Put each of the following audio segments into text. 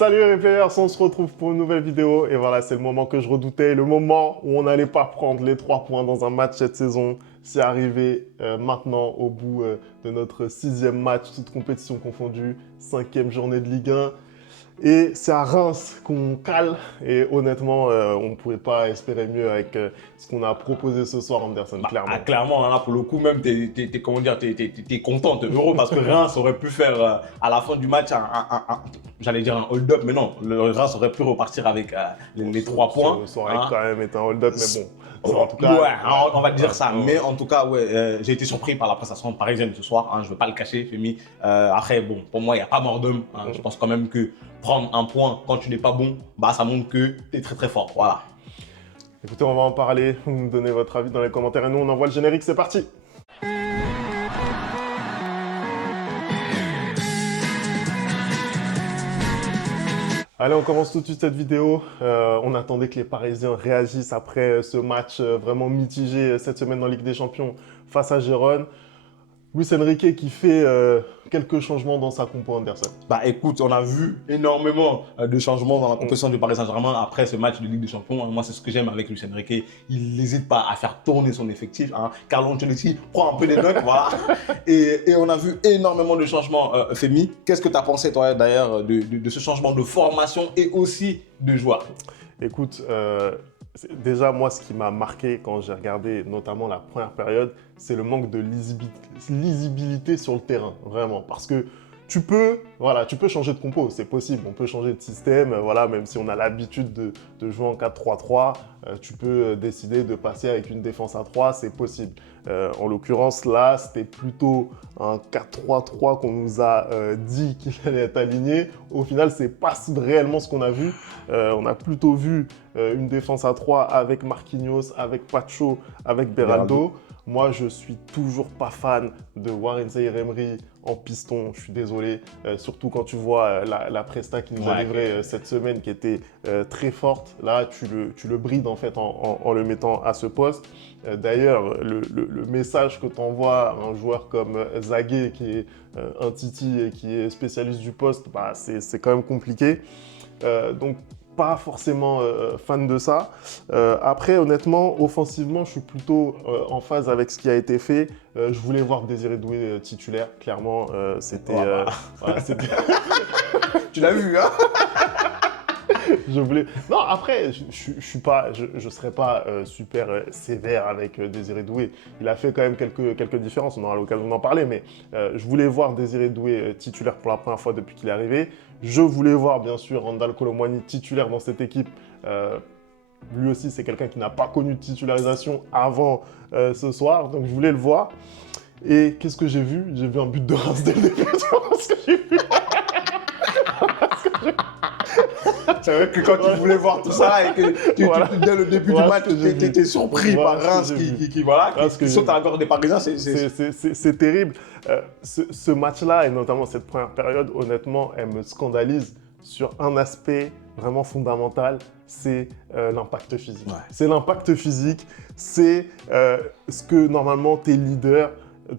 Salut les players, on se retrouve pour une nouvelle vidéo et voilà, c'est le moment que je redoutais, le moment où on n'allait pas prendre les 3 points dans un match cette saison. C'est arrivé maintenant au bout de notre 6e match, toute compétition confondue, 5e journée de Ligue 1. Et c'est à Reims qu'on cale et honnêtement, on ne pouvait pas espérer mieux avec ce qu'on a proposé ce soir, Anderson, clairement. Clairement, là, pour le coup, même, comment dire, t'es content, t'es heureux parce que Reims aurait pu faire à la fin du match j'allais dire un hold-up, mais non, le Reims aurait pu repartir avec les 3 points. Ça aurait quand même été un hold-up, mais bon. En tout cas, on va dire ça. Mais en tout cas, ouais, j'ai été surpris par la prestation parisienne ce soir. Je ne vais pas le cacher, Femi. Après, bon, pour moi, il n'y a pas mort d'homme. Je pense quand même que prendre un point quand tu n'es pas bon, bah, ça montre que tu es très très fort. Voilà. Écoutez, on va en parler. Vous me donnez votre avis dans les commentaires et nous, on envoie le générique. C'est parti! Allez, on commence tout de suite cette vidéo. On attendait que les Parisiens réagissent après ce match vraiment mitigé cette semaine dans Ligue des Champions face à Gérone. Luis Enrique qui fait quelques changements dans sa compo, Anderson. Bah écoute, on a vu énormément de changements dans la compétition du Paris Saint-Germain après ce match de Ligue des Champions. Moi, c'est ce que j'aime avec Luis Enrique. Il n'hésite pas à faire tourner son effectif. Carlo Ancelotti prend un peu des notes, voilà. Et on a vu énormément de changements, Femi. Qu'est-ce que tu as pensé, toi, d'ailleurs, de ce changement de formation et aussi de joueurs? Écoute, déjà, moi, ce qui m'a marqué quand j'ai regardé notamment la première période, c'est le manque de lisibilité sur le terrain, vraiment. Parce que tu peux changer de compo, c'est possible. On peut changer de système, voilà, même si on a l'habitude de jouer en 4-3-3, tu peux décider de passer avec une défense à 3, c'est possible. En l'occurrence, là, c'était plutôt un 4-3-3 qu'on nous a dit qu'il allait être aligné. Au final, c'est pas réellement ce qu'on a vu. On a plutôt vu une défense à 3 avec Marquinhos, avec Pacho, avec Beraldo. Moi, je suis toujours pas fan de Warren Zaïre-Emery en piston, je suis désolé. Surtout quand tu vois la presta qu'il nous a livrée cette semaine qui était très forte. Là, tu le brides en fait en le mettant à ce poste. D'ailleurs, le message que t'envoies à un joueur comme Zagué, qui est un titi et qui est spécialiste du poste, bah, c'est quand même compliqué. Donc, pas forcément fan de ça. Après, honnêtement, offensivement, je suis plutôt en phase avec ce qui a été fait. Je voulais voir Désiré Doué titulaire, clairement. C'était... voilà, Tu l'as vu, hein? Je voulais... Non, après, je serais pas super sévère avec Désiré Doué. Il a fait quand même quelques différences, on aura l'occasion d'en parler, mais je voulais voir Désiré Doué titulaire pour la première fois depuis qu'il est arrivé. Je voulais voir, bien sûr, Randal Kolo Muani titulaire dans cette équipe. Lui aussi, c'est quelqu'un qui n'a pas connu de titularisation avant ce soir, donc je voulais le voir. Et qu'est-ce que j'ai vu? J'ai vu un but de Reims dès le début, tu vois ce que j'ai vu. C'est vrai que quand tu voulais voir tout ça et que dès le début du match, tu étais surpris par Reims qui saute à la gorge des Parisiens. C'est terrible. Ce match-là, et notamment cette première période, honnêtement, elle me scandalise sur un aspect vraiment fondamental, c'est l'impact physique. Ouais. C'est l'impact physique, c'est ce que normalement tes leaders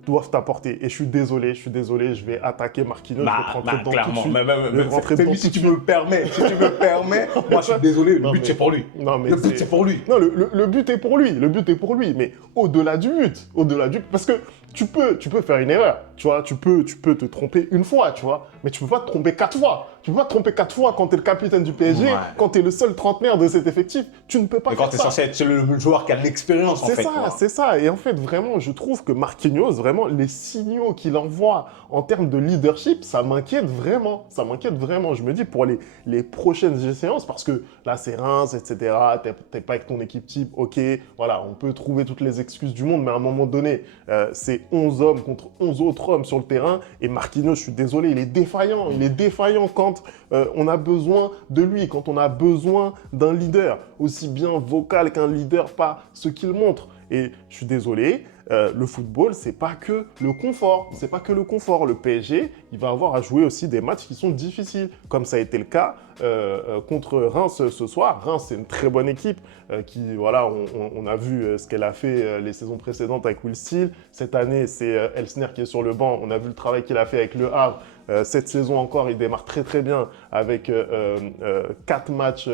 doivent t'apporter. Et je suis désolé, je vais attaquer Marquinhos, je vais te rentrer dedans tout de suite. Si tu me permets, moi je suis désolé, le but c'est pour lui. Non, le but c'est pour lui. Non, le but est pour lui, mais au-delà du but, parce que tu peux faire une erreur, tu vois, tu peux te tromper une fois, tu vois, mais tu peux pas te tromper 4 fois. Tu peux pas te tromper 4 fois quand tu es le capitaine du PSG, quand tu es le seul trentenaire de cet effectif, tu ne peux pas faire ça. Et quand tu es censé être le joueur qui a de l'expérience, en fait. C'est ça. Et en fait, vraiment, je trouve que Marquinhos, vraiment, les signaux qu'il envoie en termes de leadership, ça m'inquiète vraiment. Je me dis, pour les prochaines échéances, parce que là, c'est Reims, etc., t'es pas avec ton équipe type, ok, voilà, on peut trouver toutes les excuses du monde, mais à un moment donné, c'est 11 hommes contre 11 autres hommes sur le terrain, et Marquinhos, je suis désolé, il est défaillant quand on a besoin de lui, quand on a besoin d'un leader, aussi bien vocal qu'un leader par ce qu'il montre. Et je suis désolé, le football, c'est pas que le confort. Le PSG, il va avoir à jouer aussi des matchs qui sont difficiles, comme ça a été le cas contre Reims ce soir. Reims, c'est une très bonne équipe qui, voilà, on a vu ce qu'elle a fait les saisons précédentes avec Will Steele. Cette année, c'est Elsner qui est sur le banc. On a vu le travail qu'il a fait avec Le Havre Cette saison encore, ils démarrent très très bien avec 4 matchs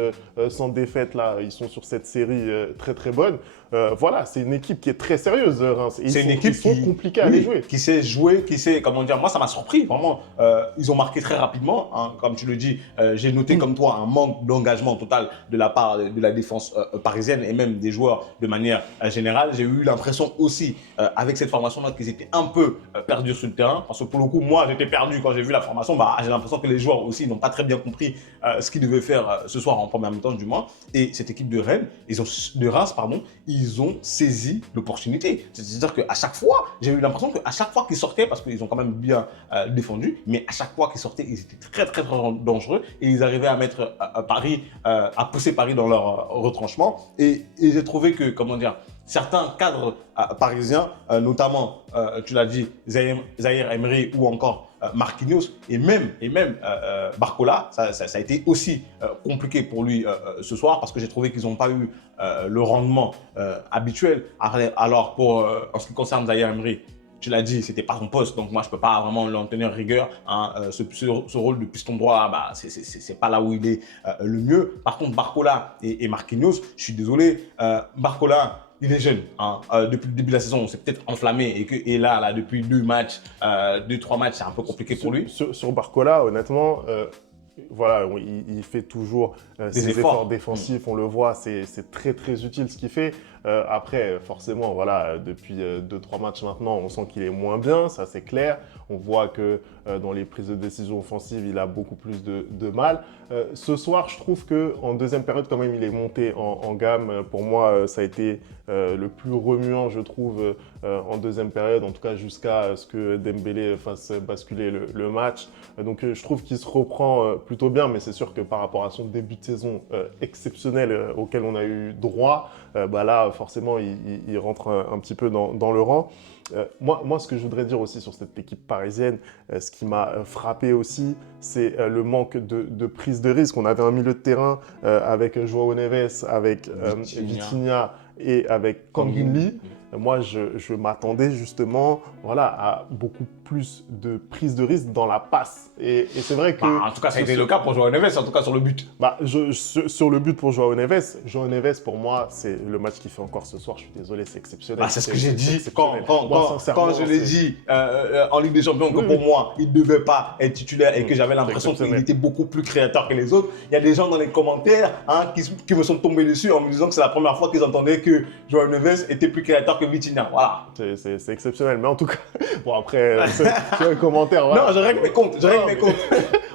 sans défaite. Là, ils sont sur cette série très très bonne. Voilà, c'est une équipe qui est très sérieuse, Reims. C'est une équipe ils sont compliqués à les jouer. qui sait jouer, qui sait, comment dire, moi ça m'a surpris, vraiment. Ils ont marqué très rapidement, hein, comme tu le dis. J'ai noté comme toi un manque d'engagement total de la part de la défense parisienne et même des joueurs de manière générale. J'ai eu l'impression aussi, avec cette formation-là, qu'ils étaient un peu perdus sur le terrain. Parce que pour le coup, moi j'étais perdu quand j'ai vu la formation. Bah, j'ai l'impression que les joueurs aussi n'ont pas très bien compris ce qu'ils devaient faire ce soir en première mi-temps du moins. Et cette équipe de Rennes, de Reims, pardon, ils ont saisi l'opportunité. C'est-à-dire qu'à chaque fois, j'ai eu l'impression qu'à chaque fois qu'ils sortaient, parce qu'ils ont quand même bien défendu, mais à chaque fois qu'ils sortaient, ils étaient très très très dangereux et ils arrivaient à mettre Paris, à pousser Paris dans leur retranchement. Et j'ai trouvé que, comment dire, certains cadres parisiens, notamment, tu l'as dit, Zahir Emery ou encore Marquinhos et même Barcola, ça a été aussi compliqué pour lui ce soir parce que j'ai trouvé qu'ils n'ont pas eu le rendement habituel. Alors en ce qui concerne Zahir Emery, tu l'as dit, c'était pas son poste, donc moi je peux pas vraiment l'en tenir rigueur. Hein. Ce rôle de piston droit, bah, c'est pas là où il est le mieux. Par contre, Barcola et Marquinhos, je suis désolé, Barcola, il est jeune. Hein. Depuis le début de la saison, on s'est peut-être enflammé et là, depuis 2-3 matchs, c'est un peu compliqué pour lui. Sur Barcola, honnêtement, voilà, il fait toujours ses efforts défensifs, on le voit, c'est très très utile ce qu'il fait. Après, forcément, voilà, depuis 2-3 matchs maintenant, on sent qu'il est moins bien, ça c'est clair. On voit que dans les prises de décision offensives, il a beaucoup plus de mal. Ce soir, je trouve qu'en deuxième période, quand même, il est monté en gamme. Pour moi, ça a été le plus remuant, je trouve, en deuxième période, en tout cas jusqu'à ce que Dembélé fasse basculer le match. Donc, je trouve qu'il se reprend plutôt bien, mais c'est sûr que par rapport à son début de saison exceptionnel auquel on a eu droit, bah là, forcément, il rentre un petit peu dans le rang. Moi, ce que je voudrais dire aussi sur cette équipe parisienne, ce qui m'a frappé aussi, c'est le manque de prise de risque. On avait un milieu de terrain avec João Neves, avec Vitinha et avec Kang-in Lee. Moi, je m'attendais justement à beaucoup plus de prise de risque dans la passe. Et c'est vrai que… Bah, en tout cas, ça a été le cas pour João Neves, en tout cas sur le but. Bah, sur le but pour João Neves, pour moi, c'est le match qu'il fait encore ce soir. Je suis désolé, c'est exceptionnel. Bah, c'est ce que j'ai dit quand je l'ai dit en Ligue des Champions, que pour moi, il ne devait pas être titulaire et que j'avais l'impression qu'il était beaucoup plus créateur que les autres. Il y a des gens dans les commentaires qui me sont tombés dessus en me disant que c'est la première fois qu'ils entendaient que João Neves était plus créateur que Vitinha. Voilà. C'est exceptionnel. Mais en tout cas, bon, après, sur les commentaires. Voilà. Non, je règle mes comptes.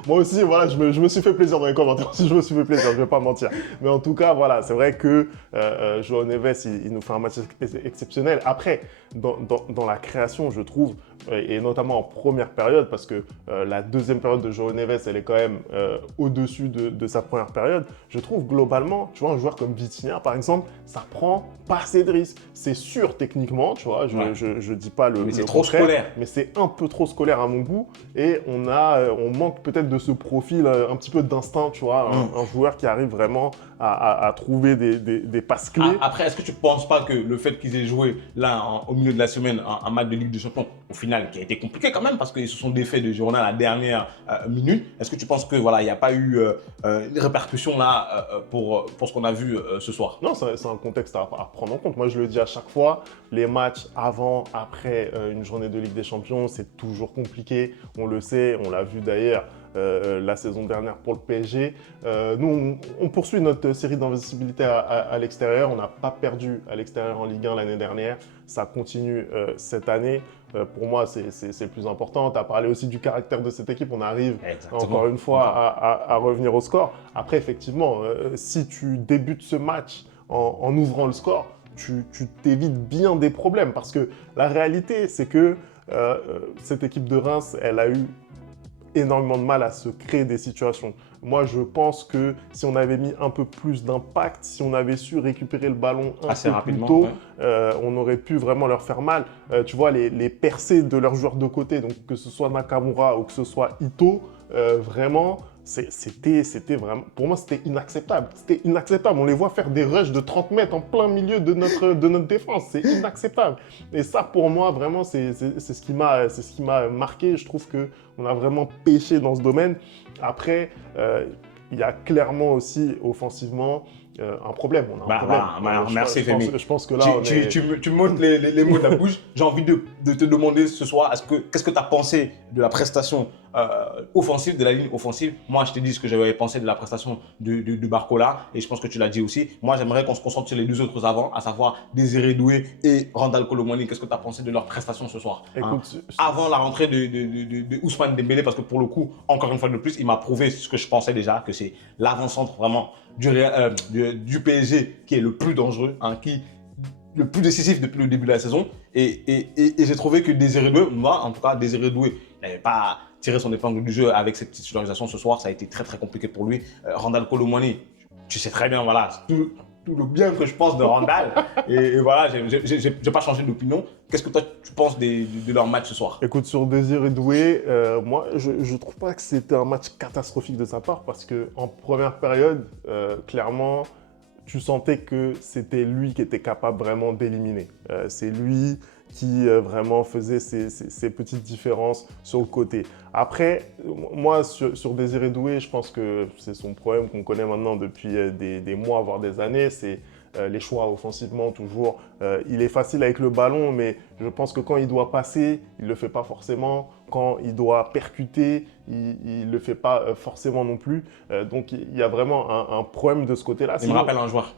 Moi aussi, voilà, je me suis fait plaisir dans les commentaires. Je me suis fait plaisir, je ne vais pas mentir. Mais en tout cas, voilà, c'est vrai que João Neves, il nous fait un match exceptionnel. Après, dans la création, je trouve, et notamment en première période, parce que la deuxième période de João Neves, elle est quand même au-dessus de sa première période. Je trouve globalement, tu vois, un joueur comme Vitinha, par exemple, ça prend pas assez de risques. C'est sûr techniquement, tu vois, je dis pas le mais c'est le trop contraire, scolaire. mais c'est un peu trop scolaire à mon goût. Et on manque peut-être de ce profil, un petit peu d'instinct, tu vois, un joueur qui arrive vraiment à trouver des passes clés. Après, est-ce que tu ne penses pas que le fait qu'ils aient joué là au milieu de la semaine un match de Ligue des Champions, au final, qui a été compliqué quand même parce qu'ils se sont défaits de Girona à la dernière minute, est-ce que tu penses que voilà, il n'y a pas eu une répercussion là pour ce qu'on a vu ce soir? Non, c'est un contexte à prendre en compte. Moi, je le dis à chaque fois, les matchs avant, après une journée de Ligue des Champions, c'est toujours compliqué. On le sait, on l'a vu d'ailleurs la saison dernière pour le PSG. Nous, on poursuit notre série d'invincibilité à l'extérieur. On n'a pas perdu à l'extérieur en Ligue 1 l'année dernière. Ça continue cette année. Pour moi, c'est le plus important. Tu as parlé aussi du caractère de cette équipe. On arrive encore une fois à revenir au score. Après, effectivement, si tu débutes ce match en ouvrant le score, tu t'évites bien des problèmes. Parce que la réalité, c'est que cette équipe de Reims, elle a eu énormément de mal à se créer des situations. Moi, je pense que si on avait mis un peu plus d'impact, si on avait su récupérer le ballon assez rapidement, plus tôt, on aurait pu vraiment leur faire mal. Tu vois, les percées de leurs joueurs de côté, donc que ce soit Nakamura ou que ce soit Ito, vraiment, c'était vraiment, pour moi, c'était inacceptable. C'était inacceptable. On les voit faire des rushs de 30 mètres en plein milieu de notre défense. C'est inacceptable. Et ça, pour moi, vraiment, c'est ce qui m'a marqué. Je trouve qu'on a vraiment péché dans ce domaine. Après, il y a clairement aussi, offensivement, un problème. On a un problème. Merci, Femi. Je pense que là, tu montes les mots de la bouche. J'ai envie de te demander ce soir, qu'est-ce que tu as pensé de la prestation offensive, de la ligne offensive? Moi, je t'ai dit ce que j'avais pensé de la prestation de Barcola, et je pense que tu l'as dit aussi. Moi, j'aimerais qu'on se concentre sur les deux autres avant, à savoir Désiré Doué et Randal Kolo Muani. Qu'est-ce que tu as pensé de leur prestation ce soir? Écoute, avant la rentrée de Ousmane Dembélé, parce que pour le coup, encore une fois de plus, il m'a prouvé ce que je pensais déjà, que c'est l'avant-centre vraiment du PSG qui est le plus dangereux, le plus décisif depuis le début de la saison. Et j'ai trouvé que Désiré Doué, moi en tout cas, Désiré Doué n'avait pas tiré son épingle du jeu avec cette titularisation ce soir. Ça a été très très compliqué pour lui. Randal Kolo Muani, tu sais très bien, voilà, tout le bien que je pense de Randal. et voilà, j'ai pas changé d'opinion. Qu'est-ce que toi tu penses de leur match ce soir? Écoute, sur Désiré Doué, moi, je trouve pas que c'était un match catastrophique de sa part parce qu'en première période, clairement, tu sentais que c'était lui qui était capable vraiment d'éliminer. C'est lui qui vraiment faisait ces petites différences sur le côté. Après, moi, sur Désiré Doué, je pense que c'est son problème qu'on connaît maintenant depuis des mois, voire des années, c'est les choix offensivement toujours. Il est facile avec le ballon, mais je pense que quand il doit passer, il ne le fait pas forcément. Quand il doit percuter, il ne le fait pas forcément non plus. Donc, il y a vraiment un problème de ce côté-là. Il me rappelle un joueur.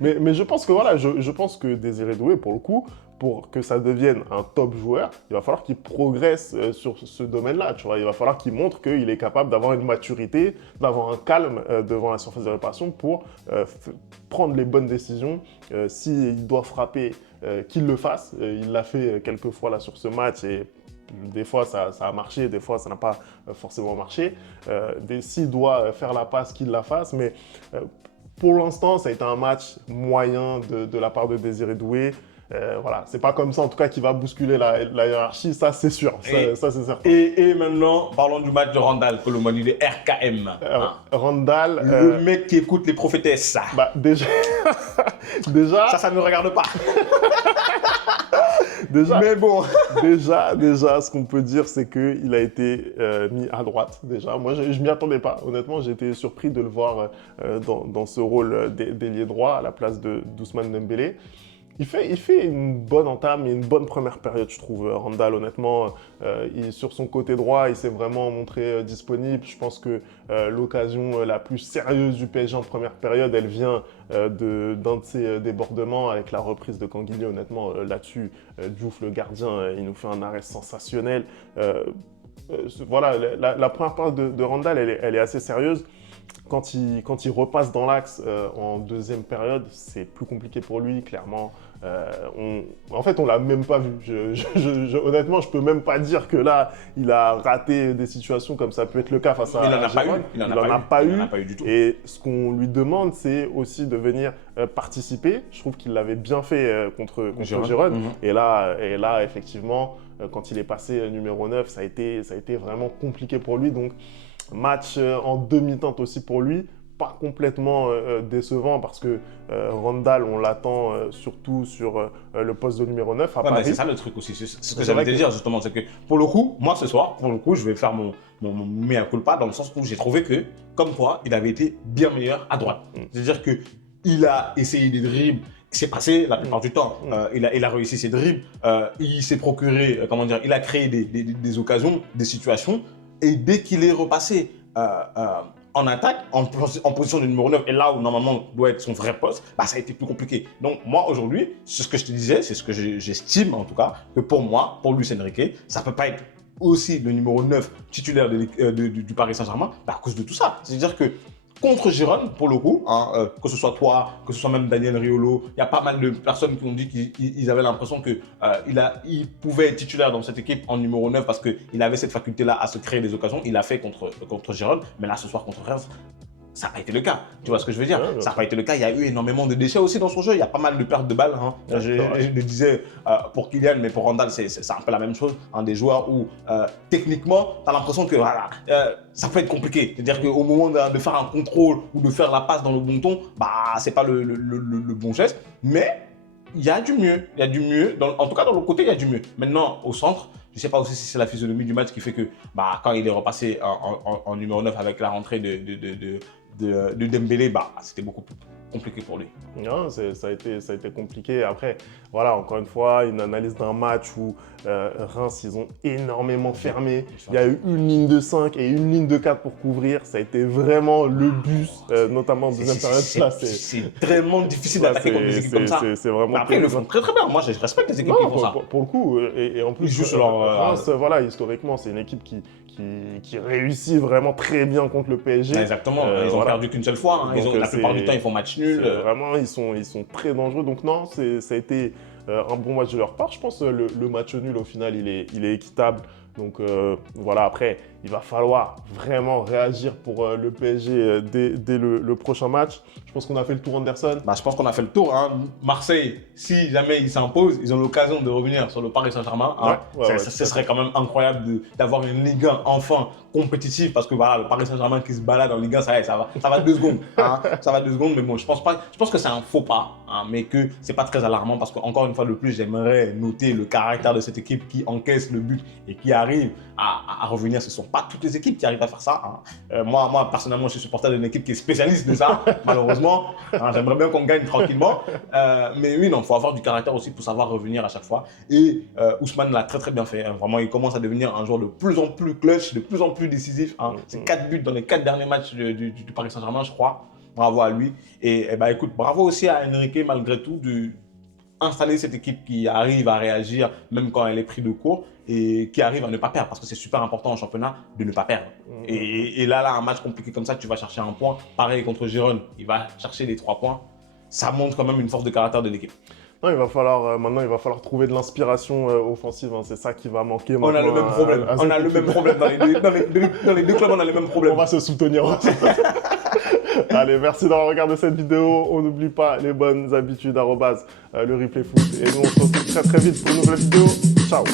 mais je pense que voilà, je pense que Désiré Doué, pour le coup, pour que ça devienne un top joueur, il va falloir qu'il progresse sur ce domaine-là. Tu vois, il va falloir qu'il montre qu'il est capable d'avoir une maturité, d'avoir un calme devant la surface de réparation pour prendre les bonnes décisions. S'il doit frapper, qu'il le fasse. Il l'a fait quelques fois là sur ce match et des fois, ça a marché, des fois, ça n'a pas forcément marché. S'il doit faire la passe, qu'il la fasse. Mais pour l'instant, ça a été un match moyen de la part de Désiré Doué. Voilà, c'est pas comme ça en tout cas qu'il va bousculer la hiérarchie, ça c'est sûr, ça c'est certain. Et maintenant, parlons du match de Randal Kolo Muani, de RKM. Randal, le mec qui écoute les prophétesses. Bah déjà, ça ne me regarde pas. Mais bon, déjà, ce qu'on peut dire, c'est qu'il a été mis à droite. Déjà, moi, je m'y attendais pas. Honnêtement, j'ai été surpris de le voir dans ce rôle d'ailier droit à la place d'Ousmane Dembélé. Il fait une bonne entame et une bonne première période, je trouve, Randal, honnêtement. Sur son côté droit, il s'est vraiment montré disponible. Je pense que l'occasion la plus sérieuse du PSG en première période, elle vient d'un de ses débordements avec la reprise de Canguilhem. Honnêtement, là-dessus, Diouf, le gardien, il nous fait un arrêt sensationnel. Voilà, la première période de Randal, elle est assez sérieuse. Quand il repasse dans l'axe en deuxième période, c'est plus compliqué pour lui, clairement. En fait, on ne l'a même pas vu. Honnêtement, je ne peux même pas dire que là, il a raté des situations comme ça peut être le cas face à Gérone. Il n'en a pas eu du tout. Et ce qu'on lui demande, c'est aussi de venir participer. Je trouve qu'il l'avait bien fait contre Gérone. Et là, effectivement, quand il est passé numéro 9, ça a été vraiment compliqué pour lui. Donc, match en demi-teinte aussi pour lui, pas complètement décevant parce que Randal, on l'attend surtout sur le poste de numéro 9 à Paris. C'est ça le truc aussi, c'est ce que j'allais te dire justement, c'est que pour le coup, moi ce soir, je vais faire mon mea culpa dans le sens où j'ai trouvé que, comme toi, il avait été bien meilleur à droite. C'est-à-dire qu'il a essayé des dribbles, c'est passé la plupart du temps. Il a réussi ses dribbles, il s'est procuré, il a créé des occasions, des situations. Et dès qu'il est repassé en attaque, en position de numéro 9, et là où normalement doit être son vrai poste, bah, ça a été plus compliqué. Donc moi aujourd'hui, c'est ce que je te disais, c'est ce que j'estime en tout cas, que pour moi, pour Luis Enrique, ça ne peut pas être aussi le numéro 9 titulaire du Paris Saint-Germain à cause de tout ça. C'est-à-dire que contre Gérone, pour le coup, que ce soit toi, que ce soit même Daniel Riolo, il y a pas mal de personnes qui ont dit qu'ils avaient l'impression qu'il pouvait être titulaire dans cette équipe en numéro 9 parce qu'il avait cette faculté-là à se créer des occasions. Il l'a fait contre Gérone, mais là, ce soir, contre Reims, ça n'a pas été le cas. Tu vois ce que je veux dire? Ouais, Ça n'a pas été le cas. Il y a eu énormément de déchets aussi dans son jeu. Il y a pas mal de pertes de balles. Hein. Ouais, Je, c'est vrai. je le disais pour Kylian, mais pour Randall, c'est un peu la même chose. Hein, des joueurs où, techniquement, tu as l'impression que voilà, ça peut être compliqué. C'est-à-dire qu'au moment de faire un contrôle ou de faire la passe dans le bon ton, bah, ce n'est pas le bon geste. Mais il y a du mieux. Il y a du mieux. En tout cas, dans le côté, il y a du mieux. Maintenant, au centre, je ne sais pas aussi si c'est la physionomie du match qui fait que bah, quand il est repassé en numéro 9 avec la rentrée de Dembélé, bah, c'était beaucoup plus compliqué pour lui. Non, ça a été compliqué. Après, voilà, encore une fois, une analyse d'un match où Reims, ils ont énormément fermé. Il y a eu une ligne de 5 et une ligne de 4 pour couvrir. Ça a été vraiment le bus, notamment en deuxième période. C'est tellement difficile d'attaquer contre des équipes comme ça. C'est vraiment. Mais après, ils le font très très bien. Moi, je respecte les équipes qui font ça. Pour le coup, et en plus, Ils jouent sur leur, Reims, voilà, historiquement, c'est une équipe qui réussit vraiment très bien contre le PSG. Exactement. Ils ont perdu qu'une seule fois. Hein. La plupart du temps, ils font match nul. Vraiment, ils sont très dangereux. Donc non, ça a été un bon match de leur part. Je pense que le match nul, au final, il est équitable. Donc voilà, après, il va falloir vraiment réagir pour le PSG dès le prochain match. Je pense qu'on a fait le tour, Anderson. Bah, je pense qu'on a fait le tour. Hein. Marseille, si jamais ils s'imposent, ils ont l'occasion de revenir sur le Paris Saint-Germain. Hein. Ce serait quand même incroyable d'avoir une Ligue 1 enfin compétitive parce que voilà, le Paris Saint-Germain qui se balade en Ligue 1, ça va 2 secondes. Hein. Ça va 2 secondes, mais bon, je pense que c'est un faux pas, hein, mais que c'est pas très alarmant parce qu'encore une fois de plus, j'aimerais noter le caractère de cette équipe qui encaisse le but et qui arrive à revenir. Ce ne sont pas toutes les équipes qui arrivent à faire ça. Hein. Moi, personnellement, je suis supporter d'une équipe qui est spécialiste de ça, malheureusement. Hein, j'aimerais bien qu'on gagne tranquillement. Mais oui, non, il faut avoir du caractère aussi pour savoir revenir à chaque fois. Et Ousmane l'a très très bien fait. Hein. Vraiment, il commence à devenir un joueur de plus en plus clutch, de plus en plus décisif. Hein. C'est 4 buts dans les 4 derniers matchs du Paris Saint-Germain, je crois. Bravo à lui. Et bah, écoute, bravo aussi à Enrique, malgré tout, installer cette équipe qui arrive à réagir même quand elle est prise de court et qui arrive à ne pas perdre parce que c'est super important en championnat de ne pas perdre. Et là, un match compliqué comme ça, tu vas chercher un point. Pareil contre Gérone, il va chercher les 3 points. Ça montre quand même une force de caractère de l'équipe. Non, maintenant, il va falloir trouver de l'inspiration offensive. Hein. C'est ça qui va manquer. On a le même problème. On a le même problème dans les deux clubs. On a le même problème. On va se soutenir. Allez, merci d'avoir regardé cette vidéo. On n'oublie pas les bonnes habitudes, @ le replay foot. Et nous, on se retrouve très très vite pour une nouvelle vidéo. Ciao.